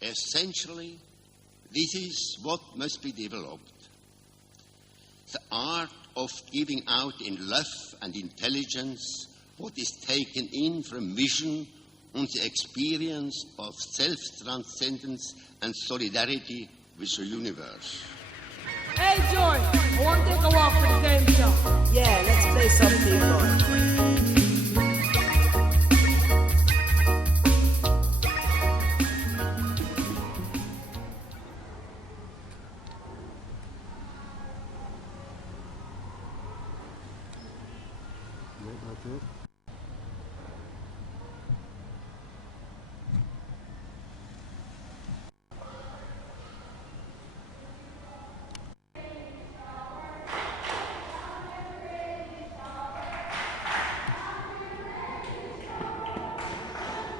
Essentially, this is what must be developed. The art of giving out in love and intelligence what is taken in from vision and the experience of self-transcendence and solidarity with the universe. Hey George, I want to take a walk for the game show. Yeah, let's play something, boy.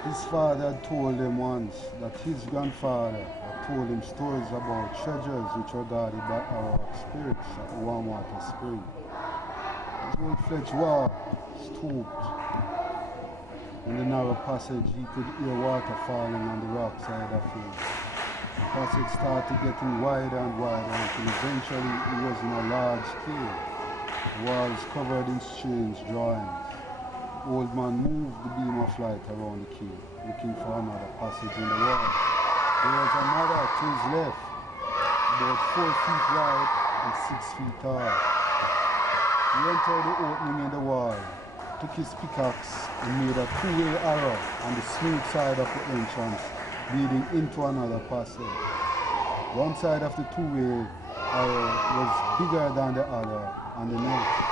His father told him once that his grandfather had told him stories about treasures which were guarded by our spirits at the warm water spring. His old fledged war stooped. In the narrow passage he could hear water falling on the rock side of him. The passage started getting wider and wider until eventually he was in a large cave. The walls covered in strange drawings. The old man moved the beam of light around the cave, looking for another passage in the wall. There was another to his left, about 4 feet wide and 6 feet tall. He entered the opening in the wall, took his pickaxe and made a two-way arrow on the smooth side of the entrance, leading into another passage. One side of the two-way arrow was bigger than the other on the next.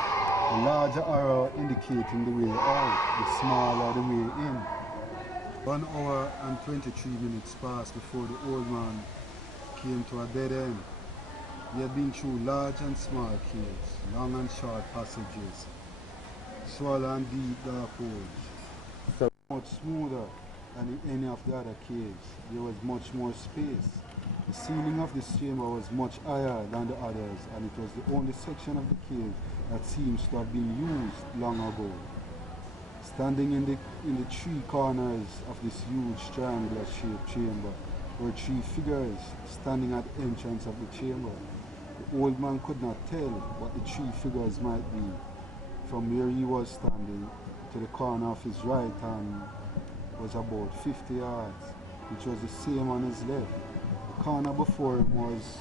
The larger arrow indicating the way out, the smaller the way in. 1 hour and 23 minutes passed before the old man came to a dead end. He had been through large and small caves, long and short passages, swallow and deep dark holes. Much smoother than in any of the other caves. There was much more space. The ceiling of this chamber was much higher than the others, and it was the only section of the cave that seems to have been used long ago. Standing in the 3 corners of this huge triangular-shaped chamber were 3 figures standing at the entrance of the chamber. The old man could not tell what the 3 figures might be. From where he was standing to the corner of his right hand was about 50 yards, which was the same on his left. The corner before him was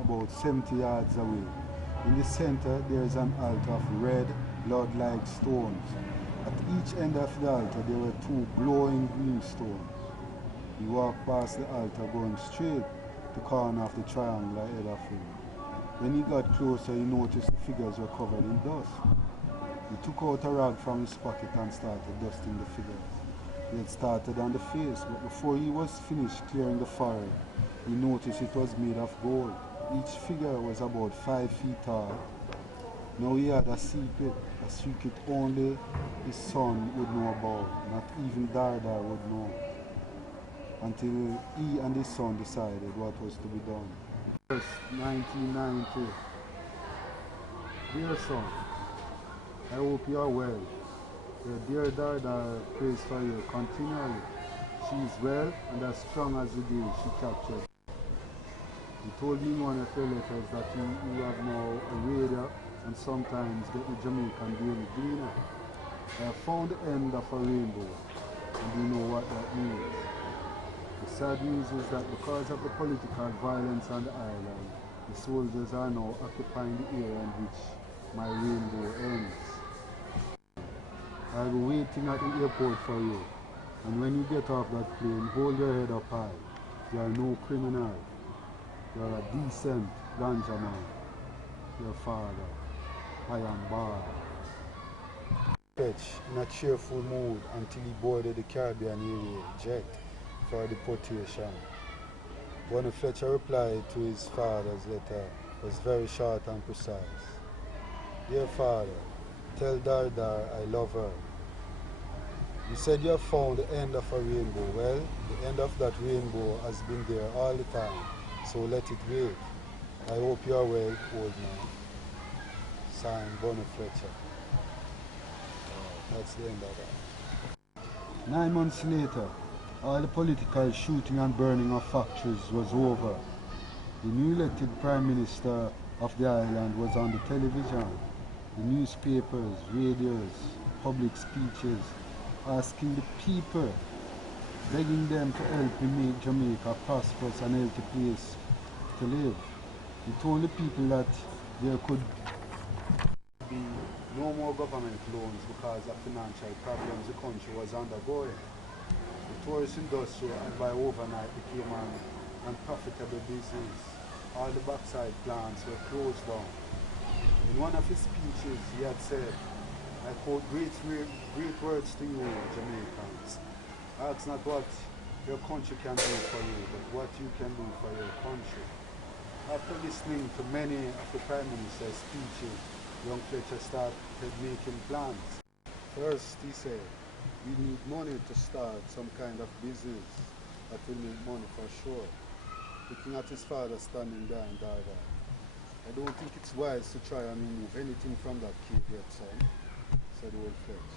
about 70 yards away. In the center there is an altar of red, blood-like stones. At each end of the altar there were 2 glowing green stones. He walked past the altar going straight to the corner of the triangle ahead of him. When he got closer, he noticed the figures were covered in dust. He took out a rag from his pocket and started dusting the figures. He had started on the face, but before he was finished clearing the forehead, he noticed it was made of gold. Each figure was about 5 feet tall. Now he had a secret only his son would know about, not even Darda would know, until he and his son decided what was to be done. 1990. Dear son, I hope you are well. Your dear Darda prays for you continually. She is well and as strong as the day she captured. He told me in one of your letters that you have now a radio and sometimes get the Jamaican Daily Gleaner. I have found the end of a rainbow, and you know what that means. The sad news is that because of the political violence on the island, the soldiers are now occupying the area in which my rainbow ends. I'll be waiting at the airport for you, and when you get off that plane, hold your head up high. You are no criminal. You are a decent ganja man. Your father, I am Bar. In a cheerful mood until he boarded the Caribbean Area jet for deportation. When Fletcher replied to his father's letter was very short and precise. Dear father, tell Dardar I love her. You said you have found the end of a rainbow. Well, the end of that rainbow has been there all the time, so let it wait. I hope you are well, old man. Signed, Bonnie Fletcher. That's the end of that. 9 months later, all the political shooting and burning of factories was over. The new elected Prime Minister of the island was on the television, the newspapers, radios, public speeches, asking the people, begging them to help him make Jamaica a prosperous and healthy place to live. He told the people that there could be no more government loans because of financial problems the country was undergoing. The tourist industry, and by overnight, became an unprofitable business. All the backside plants were closed down. In one of his speeches, he had said, I quote, great words to you, Jamaicans. Ask not what your country can do for you, but what you can do for your country. After listening to many of the Prime Minister's speeches, young Fletcher started making plans. First, he said, we need money to start some kind of business that will make money for sure. Looking at his father standing there and Dada, I don't think it's wise to try and remove anything from that cave yet, son, said old Fletch.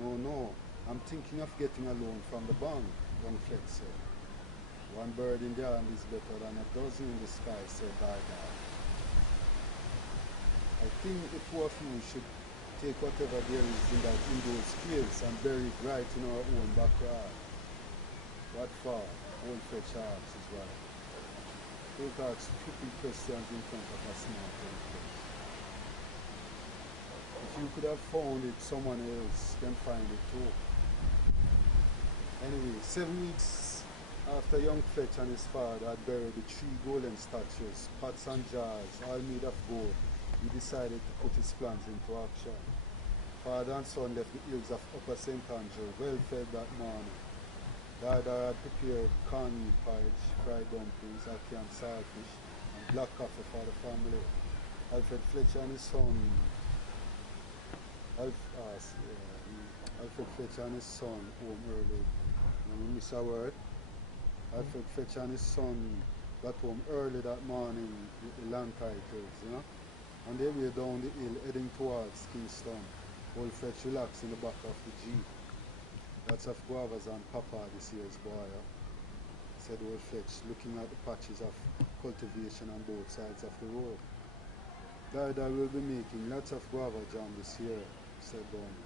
No, I'm thinking of getting a loan from the bank, young Fletch said. One bird in the hand is better than a dozen in the sky, said Dada. I think the two of you should take whatever there is in those caves and bury it right in our own backyard. What for? Old Fletch asked his wife. Don't ask stupid questions in front of a smart old Fletch. If you could have found it, someone else can find it too. Anyway, 7 weeks after young Fletch and his father had buried the 3 golden statues, pots and jars, all made of gold, he decided to put his plans into action. Father and son left the hills of Upper St. Andrew, well fed that morning. Dada had prepared cornmeal porridge, fried dumplings, ackee and saltfish, and black coffee for the family. Alfred Fletcher and his son, Alfred Fletcher and his son home early. Let me miss a word. Alfred Fletcher and his son got home early that morning with the land titles, you know. On their way down the hill heading towards Kingston, old Fletch relaxed in the back of the Jeep. Lots of guavas and papa this year's boy, said old Fletch, looking at the patches of cultivation on both sides of the road. Dada will be making lots of guava jam this year, said Bonnie.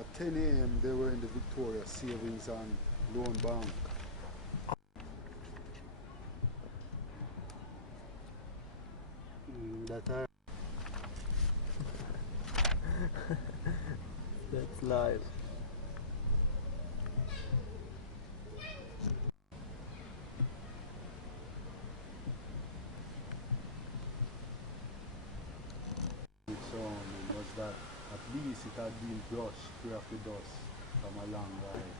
At 10 a.m. they were in the Victoria Savings and Loan Bank. That's live. Was that at least it had been brushed free of the dust from a long ride.